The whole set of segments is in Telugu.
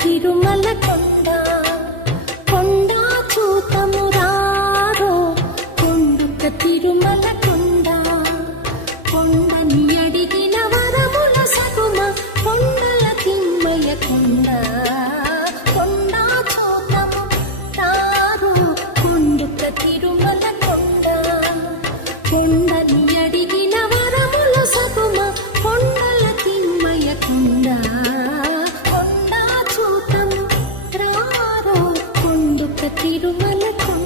తిరుమల కొండ కొండ చూతము రారో కొండుక తిరుమల కొండ కొండని అడిగిన వరముల సగుమ కొండల తిమ్మయ కొండ కొండ చూతము రారో కొండుక తిరుమల కొండ కొండని అడిగిన వరముల సగుమ కొండల తిమ్మయ కొండ తిరుమల కొండ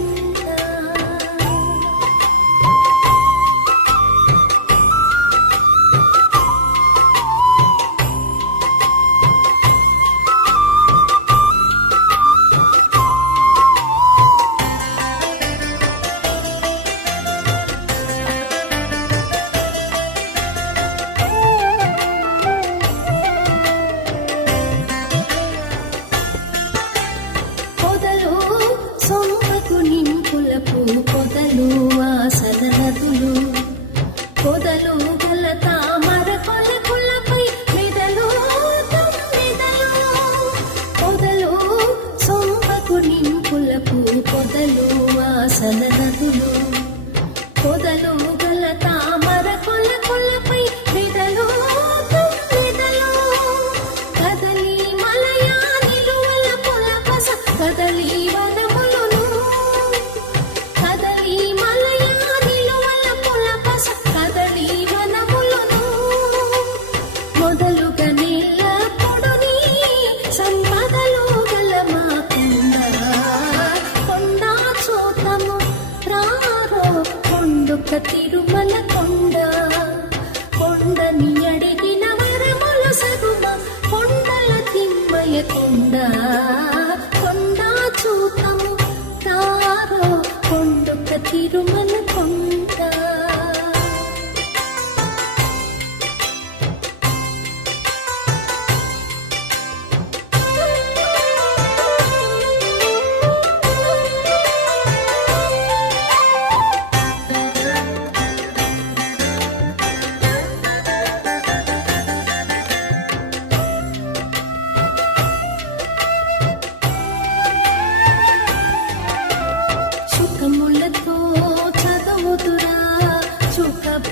సొంపకు నింపులకు పొదలు వాసన నదులు పొదలు గల తామర పలకులపై మెదలు తొమ్మిదలు పొదలు సొంపకు నింపులకు పొదలు వాసన నదులు పొదలు గల తామర పలకులపై మెదలు తొమ్మిదలు కదలి మలయా నిలువల పొలపస కదలి తిరుమల కొండ కొండని అడిగిన వరముల సగుమ కొండల తిమ్మయ కొండ కొండ చూతము తారో కొండుక తిరుమల కొండ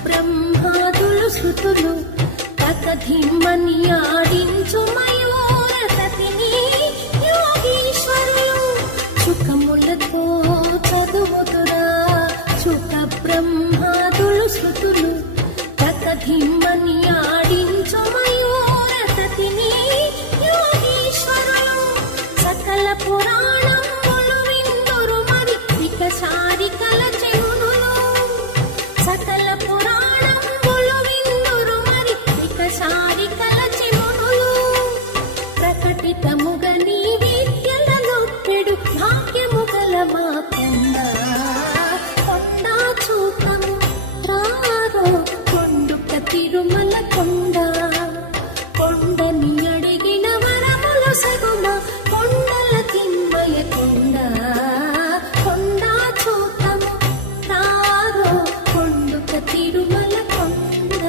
బ్రహ్మాదులు శృతులు కథిమ్మని ఆడించు మయూరతతిని యోగీశ్వరులు సుఖములతో చదువుతురా సుఖ బ్రహ్మాదులు శృతులు కథిమ్మని ఆడించు మయూరతతిని యోగీశ్వరులు సకల పురాణములు విందురు మరి వికసారి కల సకల పురాణములు విందురు మరి వికసారి కలచి మునులు ప్రకటితముగ నీ విద్యల నొప్పెడు భాగ్యము గల మా కొండ కొండ చూతము రారో కొండుక తిరుమల కొండ కొండని అడిగిన వరముల సగుమ కొండల తిమ్మయ కొండ కొండ చూతము రారో తిరుమల కొండ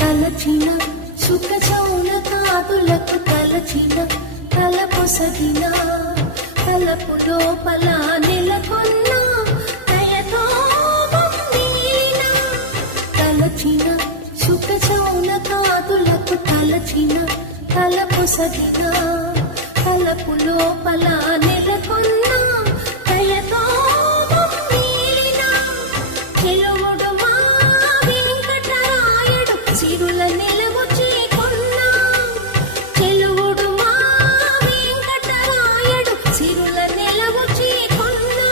తలచిన సుఖ చౌల కాదులకు తలచిన తలపొసగిన తలపు లోపల నెలకొన్న దయతో పొందిన తలచిన సుఖ చౌల కాదులకు తలచిన తలపొసగిన తలపు లోపల నెలకొన్న దయతో పొందిన చెలువుడు మా వెంకటరాయుడు సిరుల నిలవు చేకొన్నా చెలువుడు మా వెంకటరాయుడు సిరుల నిలవు చేకొన్నా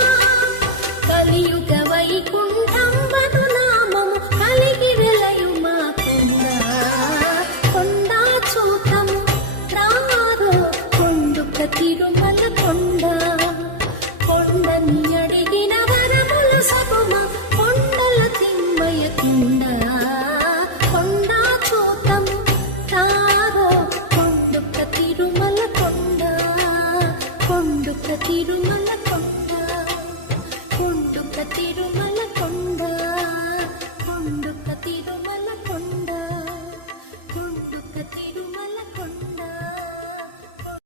కలియుగ వైకుంఠంబను నామము కలిగి వెలయు మా కొండ చూతము రారో కొండుక తిరుమల కొండ